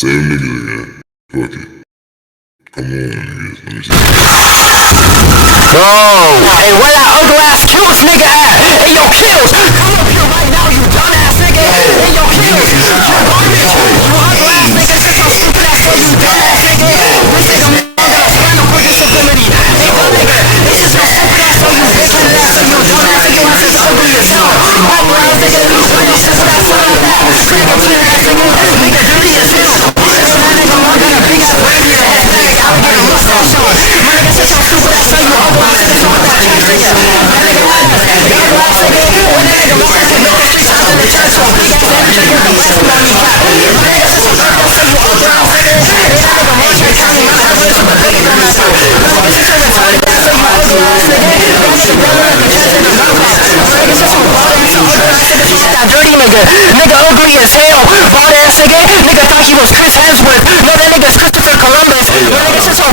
Same niggas again. Fuck it. Come on, niggas. Let me see. Whoa! Hey, where that ugly ass kills nigga at? Hey, yo, kills! Come up here right now, you dumbass nigga! Hey, yo, kills! You garbage! You ugly ass nigga! Shut your stupid ass up, you dumbass nigga! This nigga man got spinal cord disability! Hey, dumb nigga! This is your stupid ass up, you bitch ass up, you dumbass nigga! You ass is ugly as hell! Ugly ass nigga! Where your stupid ass up at? Nigga, weird ass nigga! Nigga, dirty as hell! That nigga Mark got a big ass wave in your head! That nigga out here a mustache on! My nigga, shut your stupid ass up, you ugly ass nigga! Talk that trash nigga! That nigga ass! God ass nigga! That nigga Mark got the streets out of the church on! Big ass every nigga in the basketball you got! My nigga, shut your dirty ass up, you ugly ass nigga! Hey, that nigga Mark Trix County, my nigga, shut your big ass up! My nigga, shut your retarded ass up, you ugly ass nigga! That nigga brother in the church in the mouth! My nigga, shut your bald ass, you ugly ass nigga! Fuck that dirty nigga! Nigga ugly as hell! Bald ass nigga! Nigga thought he was Chris Hemsworth! No, that nigga's Christopher Columbus! My nigga, shut your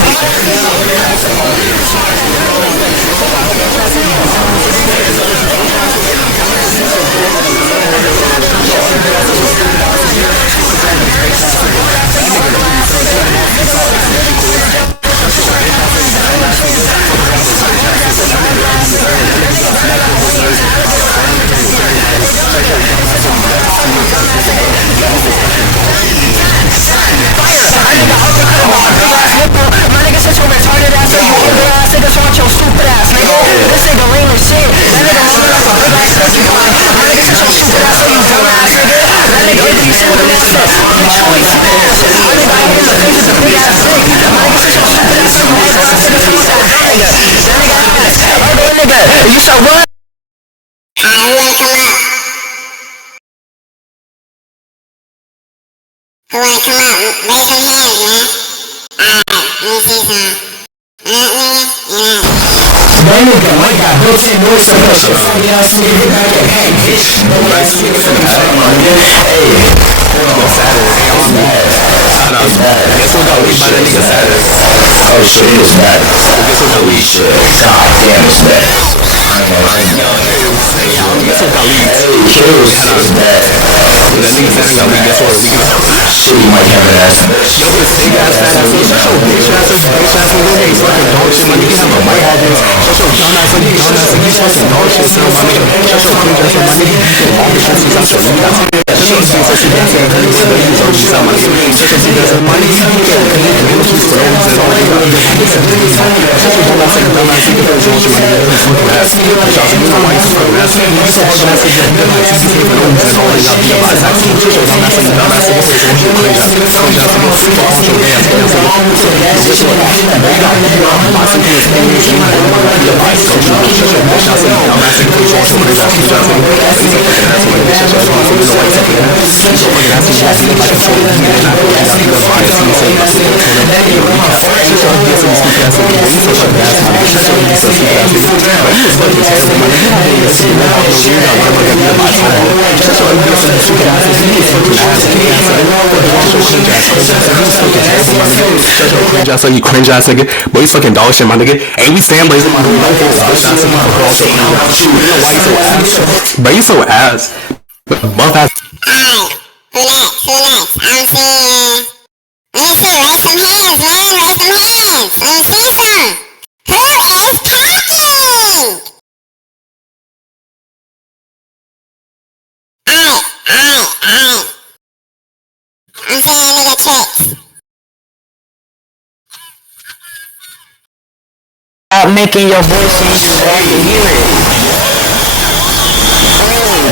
You said what? You wanna come up? Who wanna come up? Raise some hands, you know? Alright, let me see some. That nigga Mike got built-in noise suppression. Funny ass nigga back at hand, bitch. No ass nigga from the back, my nigga. Hey, hold on, Saturday. I'm mad. I'm mad. Guess what got weed by that nigga Saturday? Oh shit, it's bad. Guess what got weed shit? God damn, it's bad. Guess what got weed? Hey, kills. It's bad. That nigga Saturday got weed. Guess what? We can shit, you might have an ass. Yo, this big ass fat ass nigga. Shut your bitch ass up, bitch ass nigga. Hey, fucking dog shit, my nigga. Some of my ass. Shut your dumb ass nigga. Dumb ass nigga. Fucking dog shit, son, my nigga. Shut your bitch ass up, my nigga. All the shit since I said you got to. Shut your bitch ass up, my nigga. Shut your bitch ass up, my nigga. So you cringe ass nigga, boy, you fucking dog shit, my nigga. Ain't we stand blazing my nigga? Bro, you so ass. Buff ass. Alright, who next? Who next? I'm seeing. Let me see, raise some hands, man. Raise some hands. Let me see some. Who is talking? Alright. I'm seeing nigga Trix. Stop making your voice so you can hear it.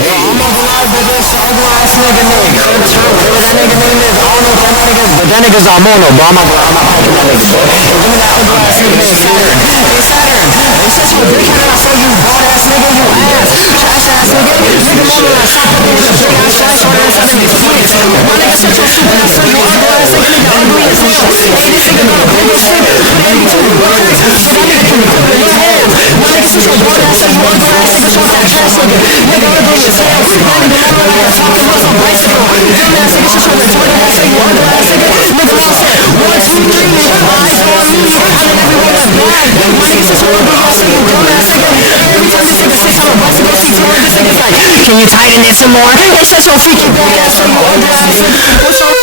I'm a vlog with this ugly ass nigga name. Troupe, whatever that nigga name is. I don't know what that nigga is, but that nigga's on mono, bro. I'm not fucking that nigga, bro. Hey, give me that ugly ass nigga named Saturn. Hey, Saturn. Hey, shut your big ass up, you bald ass nigga, you ass. Trash ass nigga. Nigga mono, stop fucking with the big ass trash on ass nigga. My nigga, shut your stupid ass up, you ugly ass nigga. Nigga ugly as hell. Hey, this nigga not big as shit. Put everything in words. So that nigga can put it in his hands. My nigga, shut your bald ass up, you ugly ass nigga. Talk that trash nigga. Nigga ugly as hell. My nigga never had talking about some bicycle. Dumb ass nigga, shut your retarded ass nigga, ugly ass nigga. Nigga all said 1, 2, 3, nigga. Eyes on me. I know everyone is blind. My nigga, shut your ugly ass nigga, dumb ass nigga. Every time this nigga say something about some ugly tour, this nigga's like, can you tighten it some more? Hey, shut your freaky back ass up, you ugly ass nigga. What's your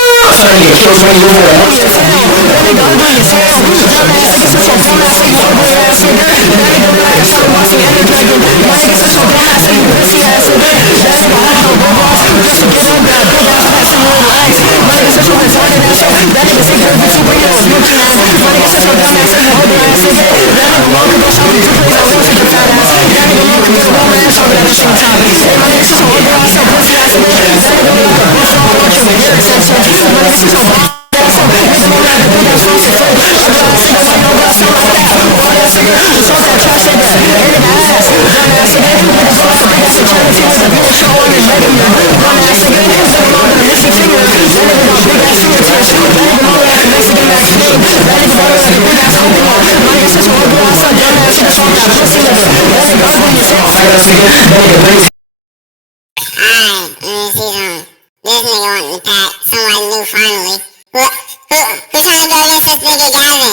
girls running over and up to some lead. That nigga ugly as hell. Dumbass nigga, such your dumb ass, you ugly ass nigga. That nigga black, tryna watch me and the dragon. My nigga, such your dumb ass, you pussy ass nigga. That nigga hot no robot, just to get over that big ass ass in your legs. My nigga, such your retarded ass, that nigga take your bitch, you bring your smoking ass. My nigga, such your dumb ass, ugly ass nigga. That nigga longer go show me two plays, I will take your fat ass. That nigga longer me a roll and show me at the same time. Hey, my nigga, such your ugly ass, your pussy ass nigga. That nigga look like a bitch, I don't want you to hear it, son. My nigga, such your bomb. Nigga know that big ass shit, so I gotta take a fight over that stuff like that. All that nigga, so that trash nigga, and an ass, dumbass nigga. Nigga go out and sit your team with the bitch, show on his leg, dumbass nigga. That nigga on the missing finger, that nigga got big ass fingertips, that nigga know like a Mexican ass king, that nigga know like a big ass Pokemon. My nigga such a ugly ass, dumbass nigga, so that pussy nigga. That nigga ugly as hell, ass nigga. That nigga lazy. This nigga want me back, someone new finally. Who trying to go against this nigga Gavin?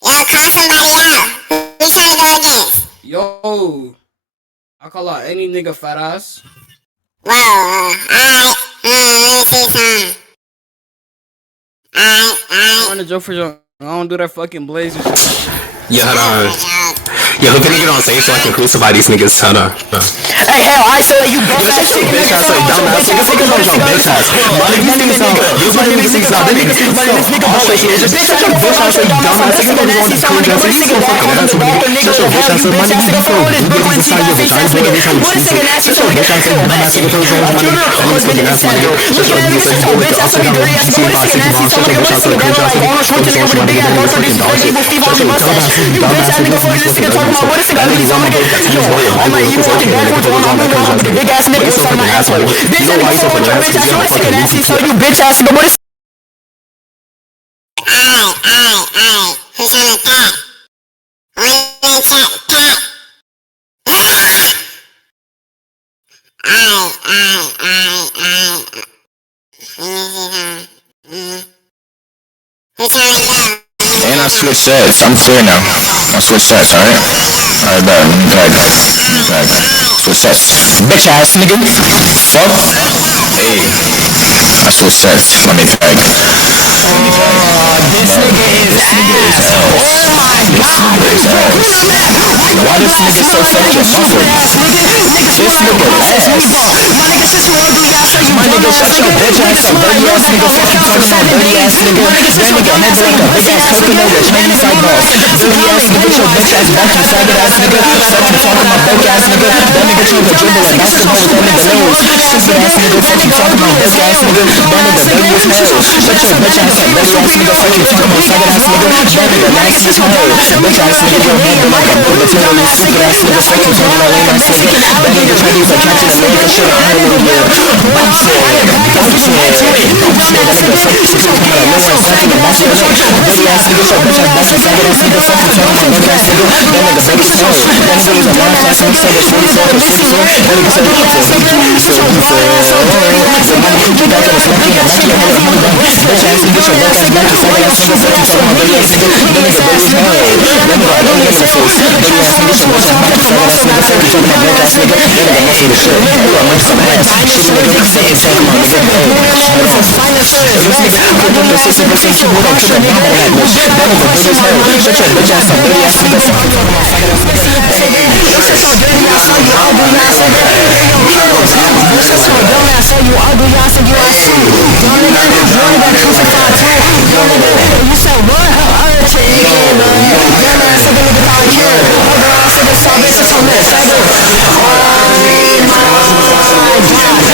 Yo, call somebody out. Who trying to go against? Yo, I call out any nigga fat ass. Whoa, alright. Let me see some. I want to joke for you. I don't do that fucking blazer shit. Yeah, hold on. Yo, who can you get on stage so I can crucify these niggas? Hold on. Hey, hell, I said you buff ass nigga. Bitch ass, like dumbass nigga. Fuck about your bitch ass. My nigga, use my nigga 6 out. This nigga always here. Just bitch ass, you bitch ass, like dumbass nigga. Don't go on the crew, just you so fucking ass nigga. Shut your bitch ass, my nigga. You feel good inside your bitch ass nigga. What is nigga nasty? Shut your bitch ass, like dumbass nigga. Throw your money. That nigga's fucking ass nigga. Shut your bitch ass, you bitch ass, like dirty ass nigga. What is nigga nasty? Shut your bitch ass, like cringe ass nigga. Shut your bitch ass, big ass dog. This is evil Steve on the mustache. You bitch ass nigga. Fuck this nigga talking about what is nigga ugly? I'm like, you working backwards on I'm moving on with the big ass nigga inside my asshole. Bitch, I nigga fuck with your bitch ass. You wanna nigga nasty, so you bitch ass nigga. What is Alright. Who's on the top? One in chat, top. Who's on the top? and I switch sets. I'm clear now. I switch sets, alright? Alright, bet. Let me drag. Switch sets. Bitch ass nigga. Fuck. Hey. I switch sets. Let me drag. This nigga is ass. Oh my god. Why this nigga so fucking awkward? This nigga ass. My nigga, shut your ugly ass up. My nigga, shut your bitch ass up. Dirty ass nigga. Fucking talking about dirty ass nigga. That nigga handle like a big ass coconut with Chinese side balls. Dirty ass nigga, your bitch ass back to faggot ass nigga. Fucking talking about broke ass nigga. That nigga trying to dribble a basketball. That nigga knows. Stupid ass nigga. Fucking talking about this ass nigga. That nigga dirty as hell. Shut your bitch ass up. Dirty ass nigga. Fucking talking about faggot ass nigga. That nigga nasty as hell. Bitch ass nigga. Your handle like a book material. Stupid ass nigga. Fucking talking about lame ass nigga. That nigga trying to use a captain America shit on her little year. Bounce it. Bounce it. Bounce it. That nigga fucking talking about a low ass second and bounce it. Dirty ass nigga. Your bitch ass back to faggot ass nigga. Fucking talking about broke ass nigga. That nigga broke as hell. That nigga was a math class and said it's 44 or 44. That nigga said so he can so my nigga keep back on the smoking and matching hell and honey bun. Bitch ass nigga, your broke ass back to faggot ass nigga. Fucking talking about dirty ass nigga. That nigga dirty as hell. That nigga I don't nigga in the face. Dirty ass nigga, your bitch ass back to faggot ass nigga. Fucking talking about broke ass nigga. That nigga muscle the shit. You got munch some ass. Shitty nigga, fucking talking about nigga. This nigga, I'm doing this super since you would on tripping bomb on that bitch. That nigga dirty as hell. Shut your bitch ass up, dirty ass nigga. Fucking talking about faggot ass nigga. Shut your dirty ass up, you ugly ass nigga. Shut your dumb ass up, you ugly ass nigga. Young nigga, you only got crucified too. Young nigga, you said what? Dumb ass nigga, nigga thought I care. Ugly ass nigga, salvation from this. Faggot.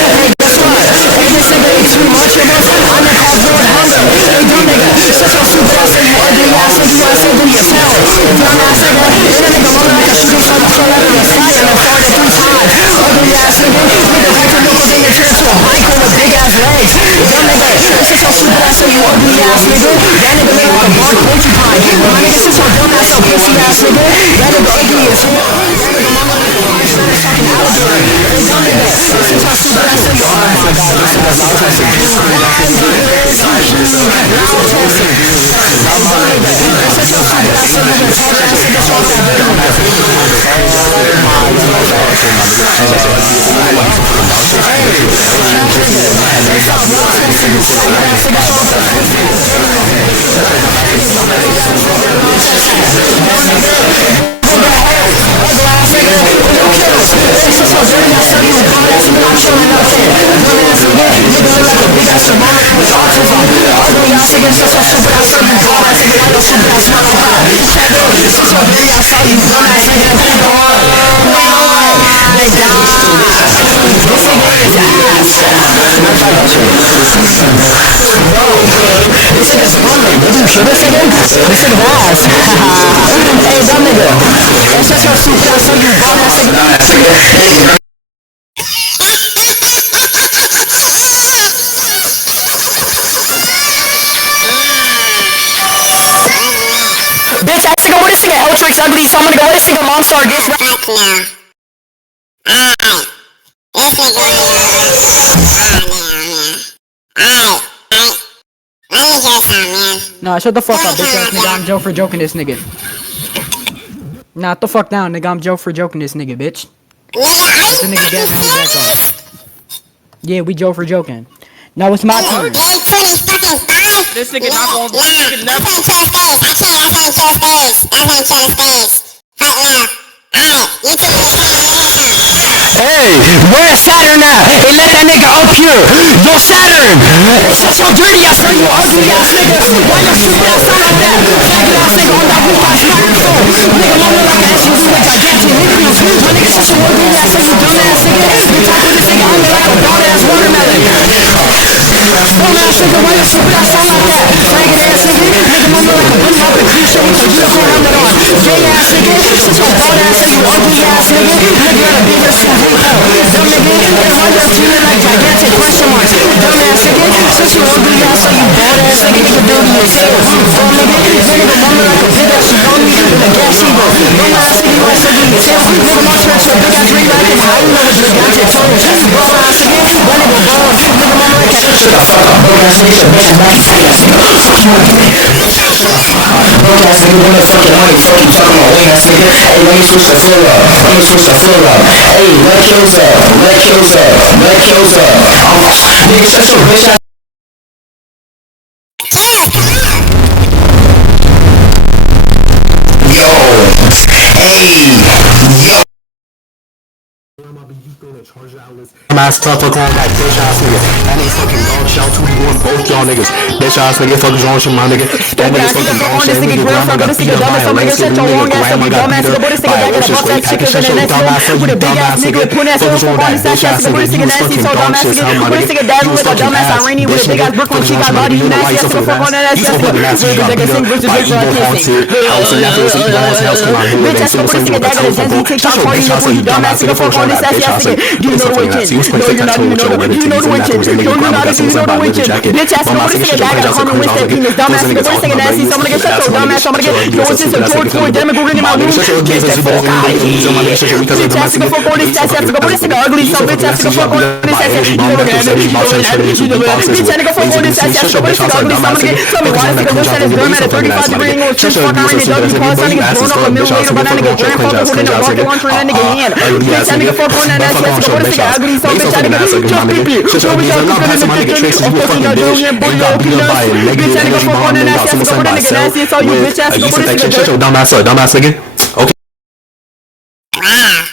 Hey, guess what? Hey, this nigga ate too much of us. I'm gonna call Lord Hunger. Hey, dumb nigga, shut your stupid ass nigga, you ugly ass nigga, you ass ugly as hell. Dumb ass nigga, and that nigga longer like a shooting star that fell out of the sky and then farted 3 times. Ugly ass nigga, nigga like to look up in your chair to a biker with big ass legs. Dumb nigga, shut your stupid ass nigga, you ugly ass nigga. That nigga look like a bark porcupine. My nigga, shut your dumb ass up, pussy ass nigga. That nigga ugly as hell. That nigga mama like a fucking alligator. Hey, dumb nigga, shut your stupid ass nigga. Oh my god, this nigga's autistic. Shut your Bitch ass nigga, what this nigga L Trix ugly, so I'm gonna go what this nigga monster against. Fuck no. Alright. This nigga wanna go. Alright. Let me hear some, man. Nah, shut the fuck up, bitch ass nigga. I'm Joe for joking this nigga. Nah, the fuck down, nigga. I'm Joe for joking this nigga, bitch. Nigga, The nigga got me back off. Yeah, we Joe for joking. Now it's my turn. They put his fucking thighs. This nigga not gonna. Nah, This nigga that's never. ain't kill the stage. That's ain't kill the stage. That's ain't kill the stage. Fuck no. Alright, you two niggas come on, let me hear some. Hey, where is Saturn at? Hey, let that nigga up here. Yo, Saturn. It's just so dirty, I saw you ugly ass nigga. Why you stupid ass sound like that? Faggot ass nigga on that roof, I smack you. Nigga, mama like that, you look like gigantic niggas. My nigga, shut your ugly ass ass, you dumb ass nigga. You talk with this nigga, I'm like a brown ass watermelon. Dumb ass nigga, why you stupid ass sound like that? Faggot ass nigga. Nigga, mama like a bunny hopping creature with a unicorn helmet on. Gay ass nigga, shut your brown ass ass, you ugly ass nigga. Nigga, you're the biggest dumb nigga, why you feeling like gigantic question marks? Dumb ass nigga, shut your ugly ass so you bald ass nigga, you dirty as hell. Dumb nigga, nigga, mama like a big ass dummy with a gas eagle. Dumb ass nigga, you ass ugly as hell. Nigga, my stretch your big ass ring like a high with a gigantic toes. Dumb ass nigga, that nigga bald. Nigga, mama like a shut the fuck up, broke ass nigga, bitch back tight ass nigga. Fuck you, nigga. Broke ass nigga, what the fuck you want? Fuck you talking about weak ass nigga. Hey, let me switch the floor up. Let me switch the floor up. Hey, let kills up. Let kills up. Let kills up. Nigga, shut your bitch ass. Yo. Hey. Yo. I'm ass tough fuck on that bitch ass nigga. That nigga fucking dog shit. 2v1 both y'all niggas. Bitch ass nigga fucking dog shit, my nigga. That nigga fucking dog shit. Nigga grandma got beat up by a lance nigga. Nigga grandma got beat up by a ocean spray package. Shut your dumb ass up, you dumb ass nigga. Fucking wrong with that bitch ass nigga. You was fucking dog shit, huh, my nigga. You was fucking ass, bitch nigga. Fucking wrong with you. You know why you so fucking ass. You so fucking ass. You got beat up by evil haunted house and after some evil ass house. Come on, who they say something about that telephone. Shut your bitch ass up, you dumb ass nigga. Fuck on that bitch ass nigga. Do you know the way kid? You know the way kid. You know the way kid. Bitch ass nigga, what is nigga guy got Harmon Winston penis? Dumb ass nigga, what is nigga nasty? Someone nigga shut your dumb ass. Someone nigga, yo, it's just a George Floyd Democrat in my room. Bitch that fuck out of here. Bitch ass nigga, fuck on this ass nigga. What is nigga ugly? So bitch ass nigga, fuck on this ass nigga. You know what I mean? Bitch ass nigga, fuck on this ass nigga. What is nigga ugly? Someone nigga, tell me why this nigga looks at his girl at a 35 degree angle. Shit fuck out in the W plus. That nigga blown up a middle later, but that nigga grandfather holding a rocket launcher in that nigga hand. Bitch that nigga, fuck on that ass nigga. What is nigga ugly? So bitch that nigga, just pee-pee. Shut your bitch ass nigga, my nigga Trix, you a fucking bitch. You got beat up by a negative energy bomb. You got suicide by cell with a decent action. Shut your dumb ass up, dumb ass nigga. Okay. Wow,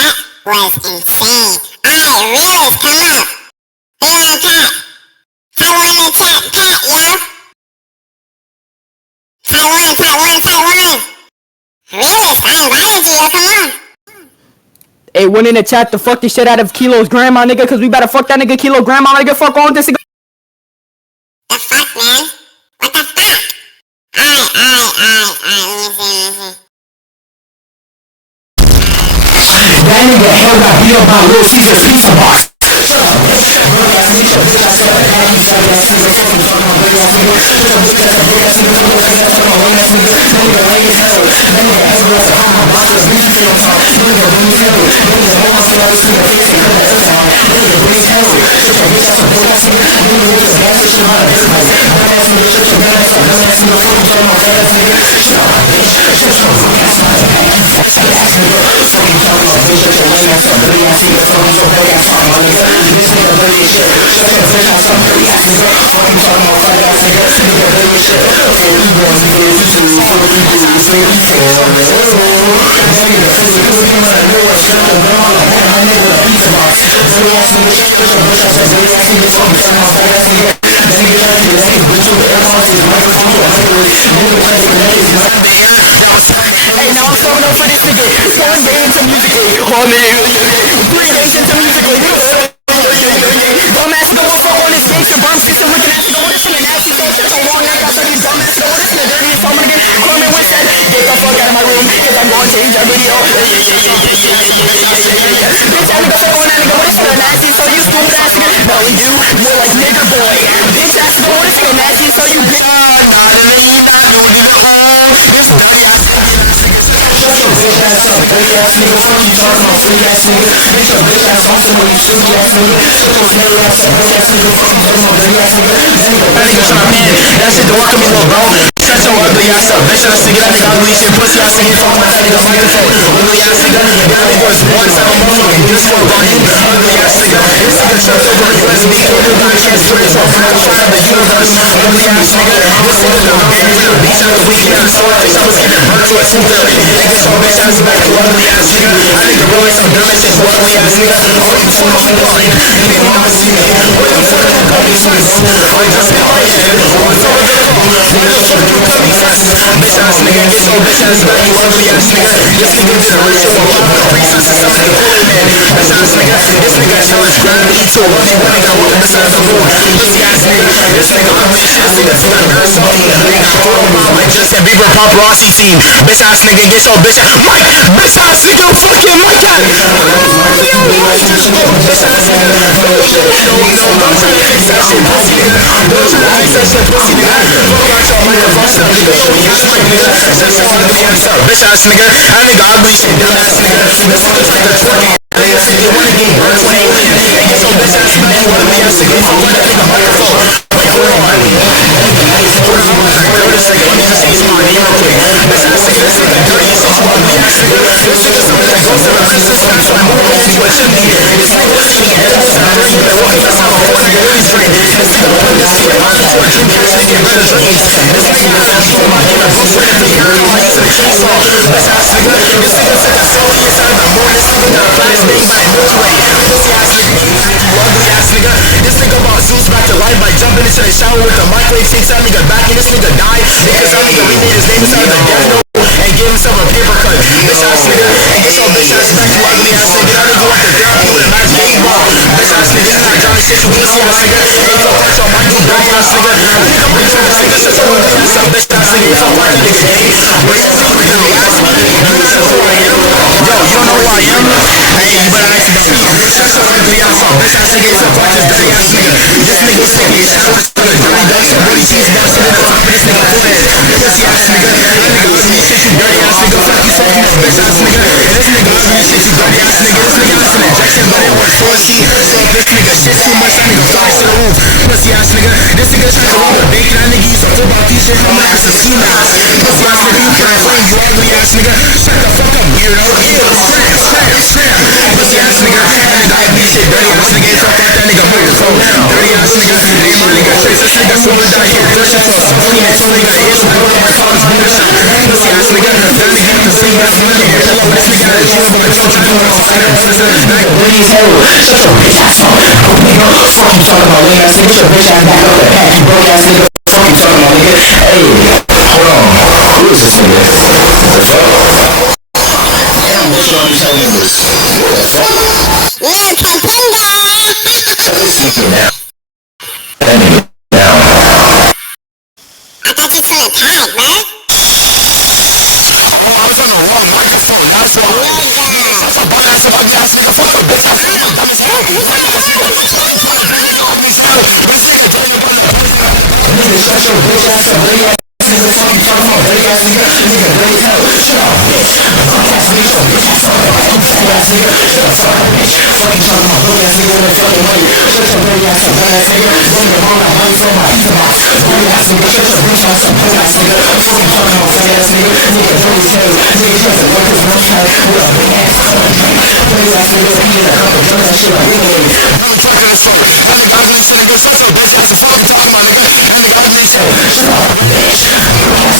that was insane. Alright, realist, come up. Who you wanna pat? Type 1 in the chat, pat, yo. Type 1. Realist, I invited you, yo, come on. Hey, one in the chat to fuck the shit out of Kilo's grandma, nigga, cause we better fuck that nigga Kilo grandma, nigga. Fuck on this nigga. The fuck, man? What the fuck? Alright, let me see. That nigga hell got beat up by Little Caesar's pizza box. Shut up, bitch. Broke ass nigga, bitch ass nigga, happy fat ass nigga, fucking fuck my big ass nigga. Shut your bitch ass nigga, ass nigga, fuck ass nigga, fuck my big ass nigga. That nigga lame as hell. That nigga ever was a hot box with a bitch in your top. That nigga lame as hell. That nigga whole house and all this nigga face and cut the earth on. That nigga lame as hell. Shut your bitch ass up, broke ass nigga. That nigga with your gas station on a dirt bike. Dumb ass nigga, shut your dumb ass up, dumb ass nigga, fucking talking about fat ass nigga. Shut up, bitch. Shut your broke ass up, fat ass nigga. Fucking talking about bitch, shut your lame ass up, dirty ass nigga, fucking your broke ass up, my nigga. This nigga dirty as shit. Shut your bitch ass up, dirty ass nigga. Hey, now I'm starting up for this nigga. 1 day into musically. 3 days into musically. Dumbass nigga, what fuck on this gangster bum system looking ass nigga, what is singing nasty so shit so long neck, I tell you dumbass nigga, what is singing dirty as someone again, Corman West said, get the fuck out of my room, cause I'm gonna change your video, bitch ass nigga, fuck on that nigga, what is singing nasty so you stupid ass nigga, no you, more like nigger boy, bitch ass nigga, what is singing nasty so you bitch, shut your bitch ass up, dirty ass nigga, fuck you talking about freak ass nigga, bitch your bitch ass off to you stupid ass nigga, shut your gay ass up, dirty ass nigga, fuck you talking about dirty ass nigga, that nigga tryna man, that shit don't work with me little bro, shut your ugly ass up, bitch ass nigga, that nigga ugly shit, pussy ass nigga, fuck my that nigga microphone, ugly ass nigga, that nigga was one time a motherfucking bitch for running, ugly ass nigga, this nigga shut your ugly ass nigga, you got cancer, it's all from outside the universe, ugly ass nigga, this nigga little bitch ass weak ass, so I just was virtuous nigga, get your bitch ass back to ugly ass nigga, I need to roll some dumb shit for ugly ass nigga, fuck you talking about line, you didn't even see me, what the fuck you got me so I just got my shit, what the fuck you got me, bitch ass nigga, get your bitch ass back to ugly ass nigga, this nigga did a really fuck up with Trix and society, bitch ass nigga, this nigga challenge gravity to a running when nigga walk inside the room, pussy ass nigga, this nigga ugly shit, this nigga do not nurse on me, nigga I'm Justin Bieber paparazzi team, bitch ass nigga, get your bitch ass, Mike, bitch ass nigga, fucking Mike out, bitch ass nigga, don't try to fix that shit, pussy nigga, don't try to fix that shit, pussy nigga, fuck out your microphone, shut your ass Mike nigga, shut your ugly ass up, bitch ass nigga, that nigga ugly shit, bitch ass nigga, this nigga's nigga twerking. You wanna get burnt away, nigga, get your bitch ass back, you ugly ass nigga, fuck that nigga microphone. This nigga about Zeus back to life by jumping into the shower with the microwave, takes that nigga back and this nigga died because that nigga remade his name inside the death note and gave himself a paper cut. Bitch ass nigga, and get your bitch ass back, you ugly ass nigga. That nigga went to therapy with a match 8 ball. Bitch ass nigga, and I Johnny shit, you pussy ass nigga. And you touch your mic, you dirty ass nigga. Nigga, bitch ass nigga, shut your ugly ass up, bitch ass nigga. Fuck my nigga gay. Yo, you don't know who I am? Hey, you better ask me. Shut your ugly ass up, bitch ass nigga. Fuck this dirty ass nigga. This nigga sick. Shut up, dirty dust, dirty cheese, busted in the top of this nigga forehead. Pussy ass nigga. That nigga ugly shit, you dirty ass nigga. Fuck you talking about, bitch ass nigga. And this nigga ugly shit, you dirty ass nigga. This nigga has an injection, but it works 4C. So if this nigga shit too much, that nigga flies to the roof. Pussy ass nigga. This nigga trying to roll a bacon, that nigga use a full about these shit. I'm like, it's a ski mask. Pussy ass nigga, you can't flame, you ugly ass nigga. Shut the fuck up, weirdo. Ew, snap. Pussy ass nigga. That nigga ugly shit, dirty. This nigga ain't talking like that nigga microphone. Dirty ass nigga. Hey, my nigga Trix, this nigga super die here. This nigga so clean and two nigga hit some girl like college bullshit. Pussy ass nigga. That nigga can sing that money. Hello, this nigga had a joke, but I told you doing all signers. That nigga bleed his hell. Shut your bitch ass up. Oh nigga, fuck you talking about lame ass nigga. Get your bitch ass back on the pack, you broke ass nigga. Fuck you talking about nigga. Hey, hold on. Who is this nigga? What the fuck? Damn, what's wrong with your niggas? What the fuck? New contender! Shut this nigga down. That nigga down. I thought you couldn't tag, bro. Oh, I was on the wrong microphone. That's why. That's a bug ass fucking ass nigga. Fuck the bitch ass nigga. Dumb as hell. Nigga, shut your bitch ass up, dirty ass nigga. Fuck you talking about, dirty ass nigga. Nigga, dirty as hell. Shut up, bitch. Fuck ass nigga, shut your bitch ass up. Dirty ass nigga. Shut the fuck up, bitch. Fuck you talking about, dirty ass nigga with the fucking money. Shut your dirty ass up, dumb ass nigga. Don't get wrong, got money from my pizza box. Dirty ass nigga, shut your bitch ass up, dirty ass nigga. Fuck you talking about, fat ass nigga. Nigga, dirty as hell. Nigga, shut the work his lunch pack with a big ass fucking drink. Dirty ass nigga, we get a cup of drink that shit like Renegade. I'm talking as fuck. I think I was gonna say, nigga, shut your bitch ass up. Fuck you talking about, nigga. That nigga ugly as hell. Shut up, bitch.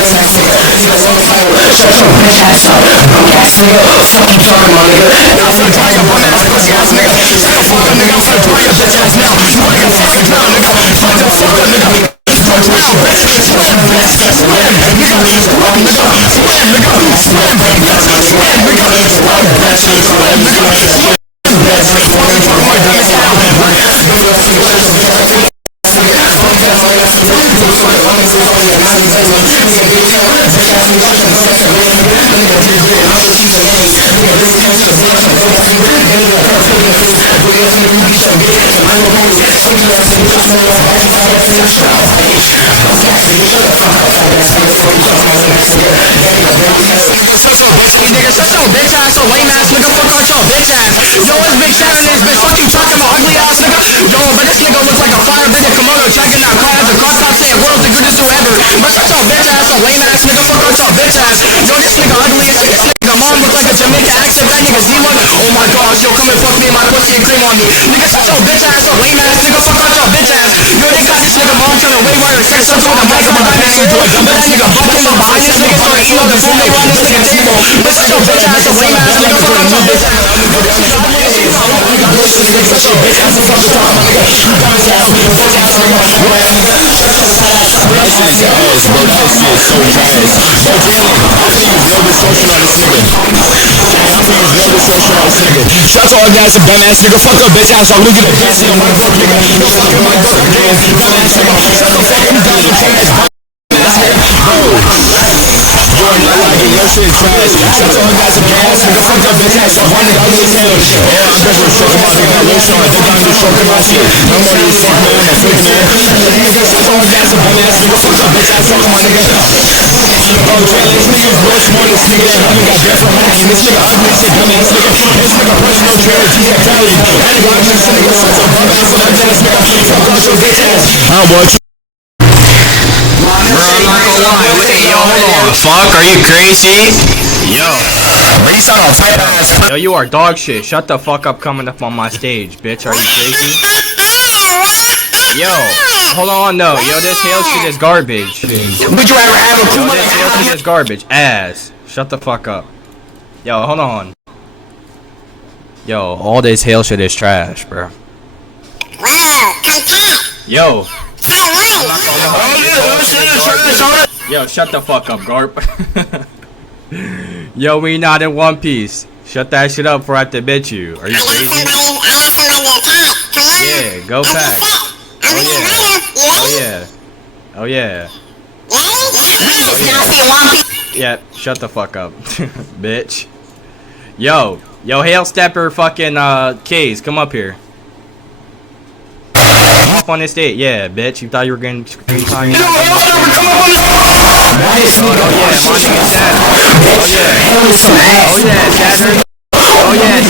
bitch ass nigga. Nigga, so title, shut your bitch ass up. Broke ass nigga, fuck you talking about nigga. Nigga, fuck dry your bum ass pussy ass nigga. Shut the fuck up nigga, I'm finna dry your bitch ass now. You like a fucking drown nigga. Fuck the fuck up nigga. Fuck drown bitch, swim bitch, swim nigga, swim nigga, swim nigga, swim bitch, swim nigga, swim bitch, swim nigga, swim bitch. Fuck you talking my dumb ass now. Nigga, shut your bitch ass up, lame ass nigga, fuck out your bitch ass. Yo, it's Big Sean in this bitch, fuck you talking about ugly ass nigga. Yo, but this nigga looks like a fire bigger Komodo dragon that car has a car top saying world the goodest whoever. But shut your bitch ass up, lame ass nigga, fuck out your bitch ass. Yo, this nigga ugly as shit, this nigga mom look like a Jamaican accent, that nigga Z-Mug. Oh my gosh, yo, come and fuck me and my pussy and cream on me. Nigga, shut your bitch ass up, lame ass nigga, fuck out your bitch ass. Yo, they got this nigga mom trying to wave on her sex with a mic up behind this dude. But that nigga bucking from behind this nigga started emo before they run this nigga table. But shut your bitch ass up, lame ass nigga, fuck out your bitch ass. Shut your bitch ass up, fuck your talk, nigga. You bounce ass nigga, fuck ass nigga. Shut all guys and bum ass nigga, fuck your bitch ass, I'll look at the bitch in my book nigga. You fucking my book nigga, you bum ass nigga. Shut the fuck up, goddamn bum ass bum ass nigga. You're not like your shit trash. Shut all guys and bum ass nigga, fuck your bitch ass, I'll run it out this hell shit. Special shit about me, got lotion, I think I'm just stroking my shit. I'm ready to fuck man, I'm a freak man. Shut all guys and bum ass nigga, fuck your bitch ass, fuck my nigga. Bro, Jaylen, this nigga's worse more than this nigga. That nigga got death from hacking. This nigga ugly shit, dumb ass nigga. This nigga push no trailer, he's a valley. And he got this nigga, shut your bum ass up, ass nigga. Fuck out your bitch ass. I'm what? Bro, I'm not gonna lie. Wait, yo, hold on. Fuck, are you crazy? Yo. Bro, you sound tight ass. Yo, you are dog shit. Shut the fuck up coming up on my stage, bitch. Are you crazy? Yo, hold on, no. Yo, this hail shit is garbage. Would you ever have a Yo, this hail shit is garbage. Ass. Shut the fuck up. Yo, hold on. Yo, all this hail shit is trash, bro. Wow, compact. Yo. Taiwan. Yo, shut the fuck up, Garp. Yo, we not in one piece. Shut that shit up before I have to bitch you. Are you crazy? I got somebody to pack. Come on. Yeah, go pack. I'm gonna invite him. You ready? Oh yeah. Oh yeah. Ready? Now say one piece. Yeah, shut the fuck up, bitch. Yo, Hail Stepper fucking K's, come up here. Come up on this date, yeah, bitch. You thought you were getting screen time? Oh yeah, my nigga Saturn. Oh yeah. Oh yeah, Saturn. Oh yeah, Saturn. Oh yeah, Saturn. Oh yeah. Oh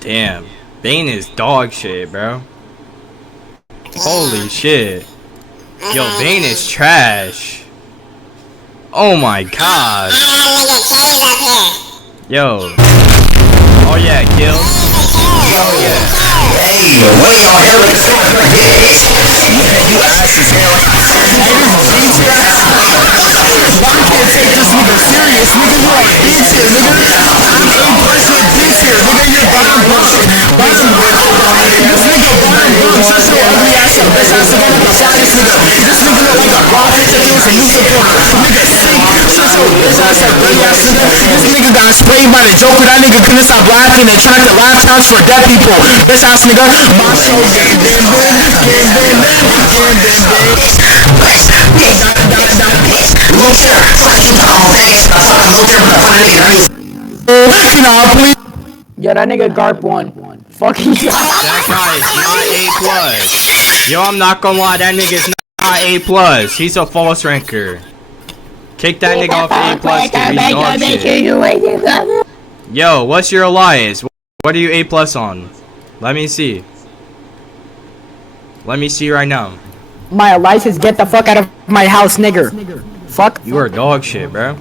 Damn, Bane is dog shit, bro. Holy shit. Yo, Bane is trash. Oh my god. I got nigga K's up here. Yo. Oh yeah, kill. Oh yeah. Hey, what y'all here with the fucker, bitch? You asses here. Why can't take this nigga serious, nigga? You are idiots here, nigga. I'm in-person bitch here, nigga. You're bottom bullshit. Bottom bullshit. This nigga bottom bullshit. Shut your ugly ass up, bitch ass nigga. What the fuck this nigga? This nigga look like a rocket that he was a Lucifer. Nigga sick. Shut your bitch ass up, dirty ass nigga. This nigga got sprayed by the Joker. That nigga couldn't stop laughing and tried to laugh tracks for dead people. Bitch ass nigga. My show game, bam, bam, bam, bam, bam, bam, bam, bam. Yeah, that nigga Garp won. Fucking That guy is not A+. Yo, I'm not gonna lie, that nigga's not A+. He's a false ranker. Kick that nigga off A plus, dude. He's dog shit. Yo, what's your Elias? What are you A plus on? Let me see. Let me see right now. My license, get the fuck out of my house, nigger. Fuck. You are dog shit, bro.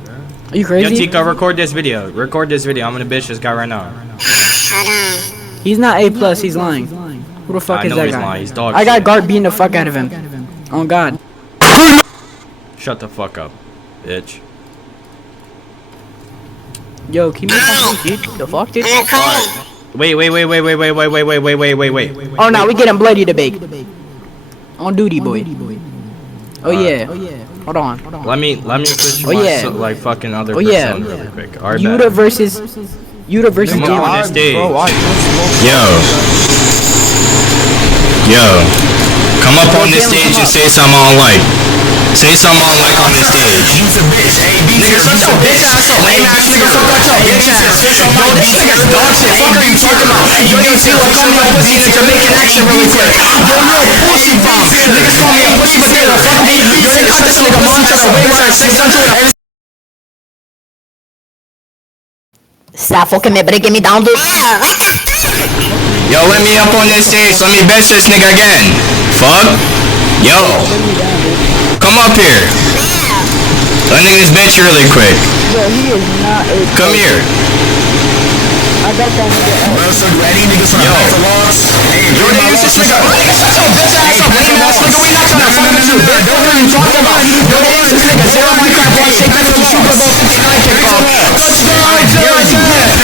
Are you crazy? Yo, Tico, record this video. Record this video. I'm gonna bitch this guy right now. He's not A plus. He's lying. Who the fuck I is know that he's guy? lying. He's dog I shit. got guard beating the fuck out of him. Oh God. Shut the fuck up, bitch. Yo, keep me fucking dude. The fuck, dude? Wait. Oh no, we getting bloody to bake. On duty, boy. Oh yeah. Hold on. Let me switch my like fucking other persona really quick. Alright, Yuta versus Come on Jaylen. stage. Yo, come up on this stage and say something I like. Say something I like on this stage. Nigga, such a bitch ass, a lame ass nigga, fuck out your bitch ass. Yo, this nigga's dog shit, fuck are you talking about? Yo, call me a pussy in a Jamaican accent really quick. Yo, you're a pussy bomb. Niggas call me a pussy potato, fuck me. Yo, nigga, cut this nigga mom to the way where I 600. Stop fucking me, breaking me down, dude. Yo, let me up on this stage. Let me bench this nigga again. Fuck. Yo. Come up here. Let niggas bench you really quick. Yo, he is not A plus. Come here. I got that nigga. Yo. Yo, nigga, use this nigga. Nigga, shut your bitch ass up, lame ass nigga. We not trying to fuck with you, bitch. Don't hear you talking about. Yo, nigga, use this nigga. Zero Minecraft boy, shake back to Super Bowl 59 kickoff. Touchdown, Jaylen.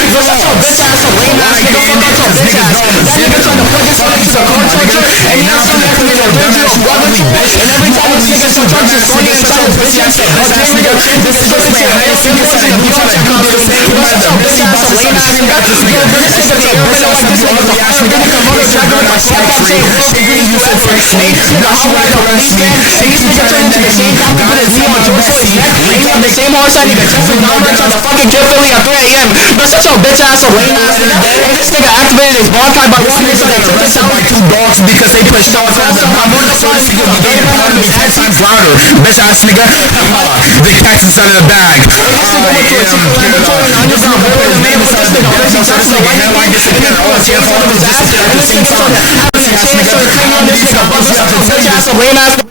Yo, shut your bitch ass up, lame ass nigga. Fuck out your bitch ass. That nigga trying to plug his fucking to car charger, and he has something for me to do you. What would you bitch? And every time this nigga so drunk, you're throwing it inside his bitch ass. This nigga, this is going to your highest emotion. You don't check out this. Yo, shut your bitch ass up, lame ass nigga. Yo, bring this nigga to the air, like this nigga. The fuck, nigga, come on, drag on my fuck out saying, nigga, you left for me. This nigga, how like a release man. And this nigga turned into the same guy who put his knee on George Floyd's neck. And he on the same horse that nigga Jeffrey Dahmer trying to fucking kill Philly at 3 a.m. But such a bitch ass, a lame ass nigga. And this nigga activated his bonfire by walking into the tippet sound like 2 dogs because they put shots on the mouth. So this nigga be getting part of his head 10 times louder. Bitch ass nigga. The cat's inside of the bag. And this nigga went to a secret laboratory and underground boiler and made with this nigga Percy Jackson the lightning bolt. And then put a tail on his ass. And this nigga started having a chance to clean on this nigga. But such a bitch ass, a lame ass.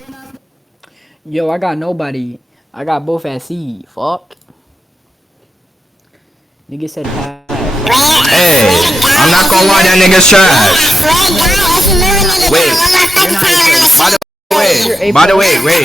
Yo, I got nobody. I got both at C. Fuck. Nigga said pass. Hey, I'm not gonna lie, that nigga's trash. Wait. By the way, wait.